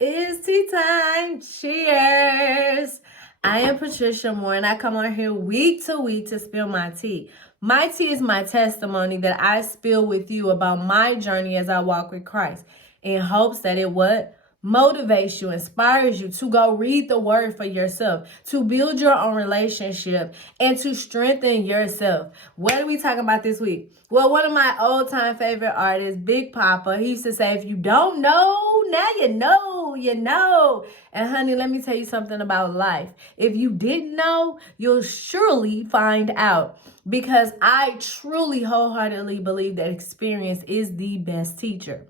It's tea time. Cheers. I am Patricia Moore, and I come on here week to week to spill my tea. My tea is my testimony that I spill with you about my journey as I walk with Christ in hopes that it would motivates you, inspires you to go read the word for yourself, to build your own relationship, and to strengthen yourself. What are we talking about this week? Well, one of my old-time favorite artists, Big Papa, he used to say, if you don't know, now you know, you know. And honey, let me tell you something about life. If you didn't know, you'll surely find out. Because I truly wholeheartedly believe that experience is the best teacher.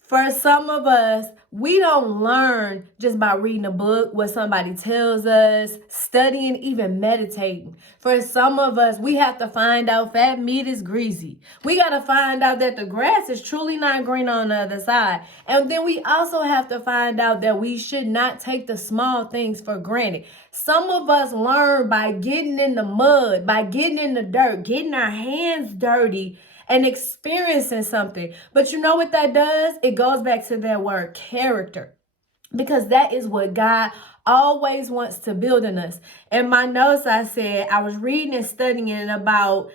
For some of us, we don't learn just by reading a book, what somebody tells us, studying, even meditating. For some of us, we have to find out fat meat is greasy. We got to find out that the grass is truly not green on the other side. And then we also have to find out that we should not take the small things for granted. Some of us learn by getting in the mud, by getting in the dirt, getting our hands dirty, and experiencing something. But you know what that does? It goes back to that word character, because that is what God always wants to build in us. In my notes, I said I was reading and studying about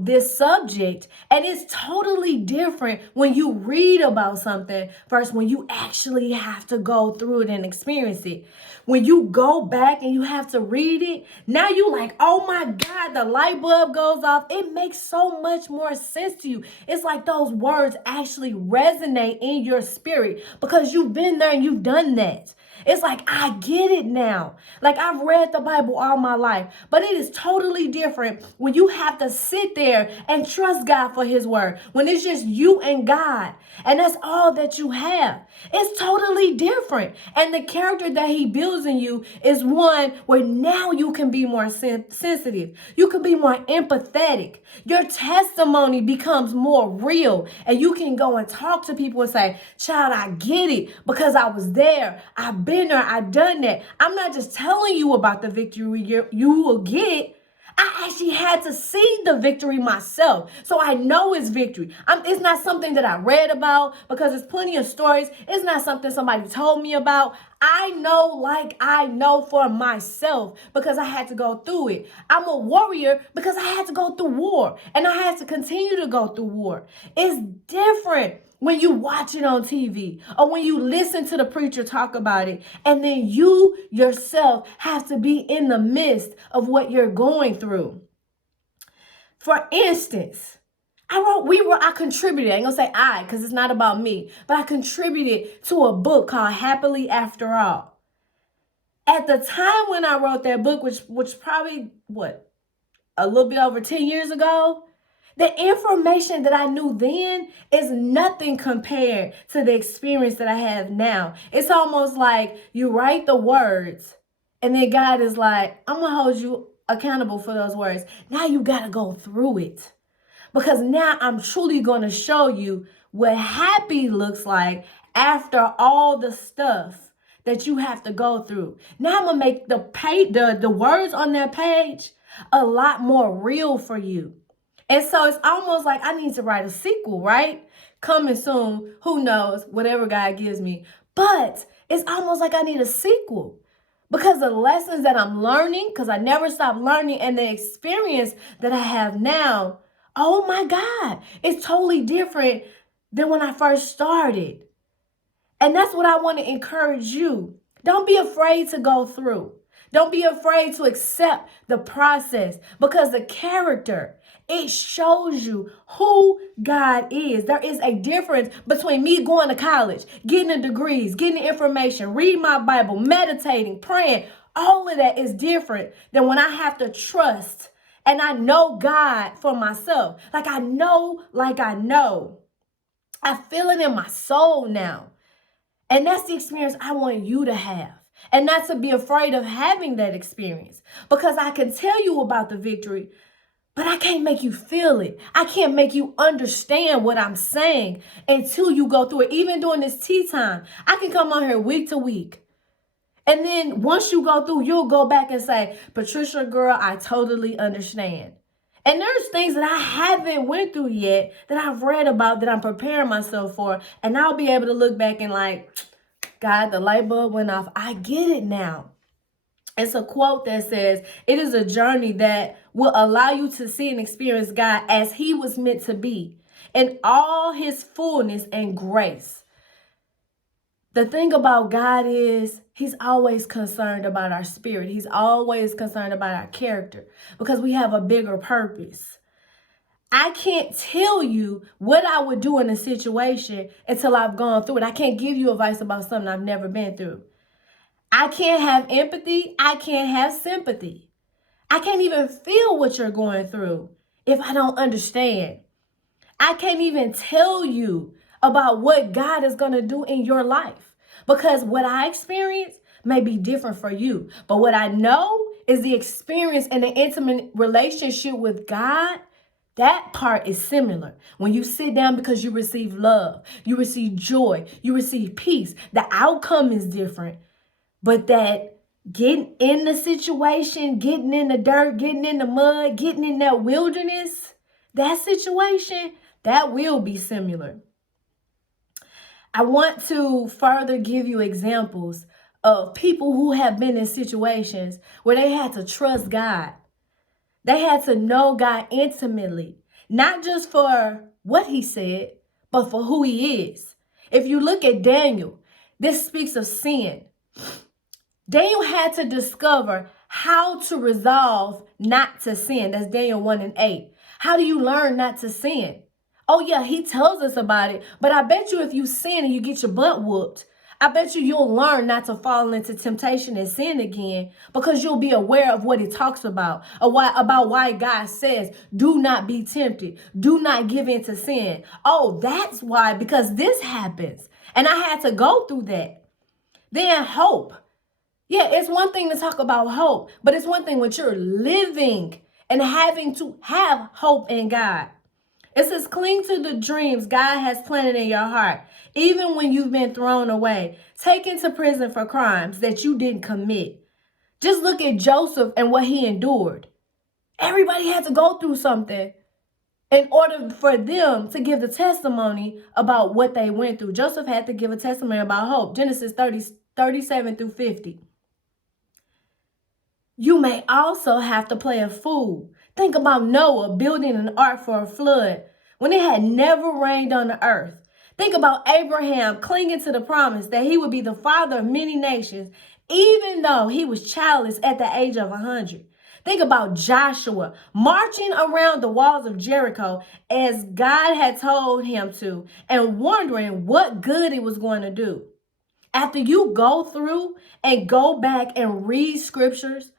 this subject, and it's totally different when you read about something versus when you actually have to go through it and experience it. When you go back and you have to read it, now you like, oh my God, the light bulb goes off. It makes so much more sense to you. It's like those words actually resonate in your spirit because you've been there and you've done that. It's like, I get it now. Like, I've read the Bible all my life, but it is totally different when you have to sit there and trust God for his word, when it's just you and God, and that's all that you have. It's totally different. And the character that he builds in you is one where now you can be more sensitive. You can be more empathetic. Your testimony becomes more real, and you can go and talk to people and say, child, I get it because I was there. I've been there. I've done that. I'm not just telling you about the victory you will get. I actually had to see the victory myself. So I know it's victory. It's not something that I read about because there's plenty of stories. It's not something somebody told me about. I know like I know for myself because I had to go through it. I'm a warrior because I had to go through war, and I had to continue to go through war. It's different when you watch it on TV or when you listen to the preacher talk about it, and then you yourself have to be in the midst of what you're going through. For instance, I contributed, I ain't gonna say I, because it's not about me, but I contributed to a book called Happily After All. At the time when I wrote that book, which probably, a little bit over 10 years ago, the information that I knew then is nothing compared to the experience that I have now. It's almost like you write the words and then God is like, I'm going to hold you accountable for those words. Now you got to go through it, because now I'm truly going to show you what happy looks like after all the stuff that you have to go through. Now I'm going to make the words on that page a lot more real for you. And so it's almost like I need to write a sequel, right? Coming soon, who knows, whatever God gives me. But it's almost like I need a sequel because the lessons that I'm learning, because I never stop learning, and the experience that I have now, oh my God, it's totally different than when I first started. And that's what I want to encourage you. Don't be afraid to go through. Don't be afraid to accept the process, because the character, it shows you who God is. There is a difference between me going to college, getting the degrees, getting the information, reading my Bible, meditating, praying. All of that is different than when I have to trust and I know God for myself. Like I know. I feel it in my soul now. And that's the experience I want you to have. And not to be afraid of having that experience, because I can tell you about the victory, but I can't make you feel it. I can't make you understand what I'm saying until you go through it. Even during this tea time, I can come on here week to week. And then once you go through, you'll go back and say, Patricia, girl, I totally understand. And there's things that I haven't went through yet that I've read about that I'm preparing myself for. And I'll be able to look back and like, God, the light bulb went off. I get it now. It's a quote that says, it is a journey that will allow you to see and experience God as he was meant to be in all his fullness and grace. The thing about God is he's always concerned about our spirit. He's always concerned about our character because we have a bigger purpose. I can't tell you what I would do in a situation until I've gone through it. I can't give you advice about something I've never been through. I can't have empathy. I can't have sympathy. I can't even feel what you're going through if I don't understand. I can't even tell you about what God is going to do in your life because what I experience may be different for you. But what I know is the experience and the intimate relationship with God, that part is similar. When you sit down because you receive love, you receive joy, you receive peace, the outcome is different. But that getting in the situation, getting in the dirt, getting in the mud, getting in that wilderness, that situation, that will be similar. I want to further give you examples of people who have been in situations where they had to trust God. They had to know God intimately, not just for what he said, but for who he is. If you look at Daniel, this speaks of sin. Daniel had to discover how to resolve not to sin. That's Daniel 1:8. How do you learn not to sin? Oh yeah, he tells us about it. But I bet you if you sin and you get your butt whooped, I bet you'll learn not to fall into temptation and sin again because you'll be aware of what he talks about, about why God says, do not be tempted. Do not give in to sin. Oh, that's why, because this happens. And I had to go through that. Then hope. Yeah, it's one thing to talk about hope, but it's one thing when you're living and having to have hope in God. It says, cling to the dreams God has planted in your heart, even when you've been thrown away, taken to prison for crimes that you didn't commit. Just look at Joseph and what he endured. Everybody had to go through something in order for them to give the testimony about what they went through. Joseph had to give a testimony about hope. Genesis 37 through 50. You may also have to play a fool. Think about Noah building an ark for a flood when it had never rained on the earth. Think about Abraham clinging to the promise that he would be the father of many nations, even though he was childless at the age of 100. Think about Joshua marching around the walls of Jericho as God had told him to and wondering what good it was going to do. After you go through and go back and read scriptures,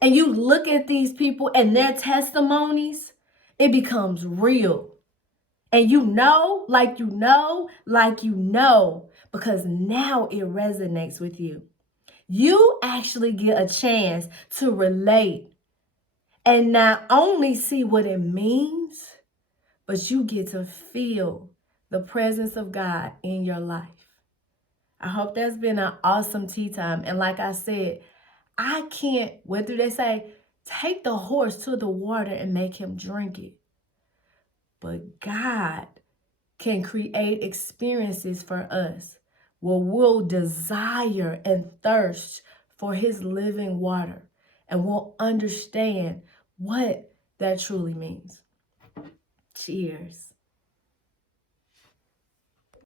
and you look at these people and their testimonies, it becomes real. And you know, because now it resonates with you. You actually get a chance to relate and not only see what it means, but you get to feel the presence of God in your life. I hope that's been an awesome tea time. And like I said, I can't, what do they say? Take the horse to the water and make him drink it. But God can create experiences for us where we'll desire and thirst for his living water and we'll understand what that truly means. Cheers.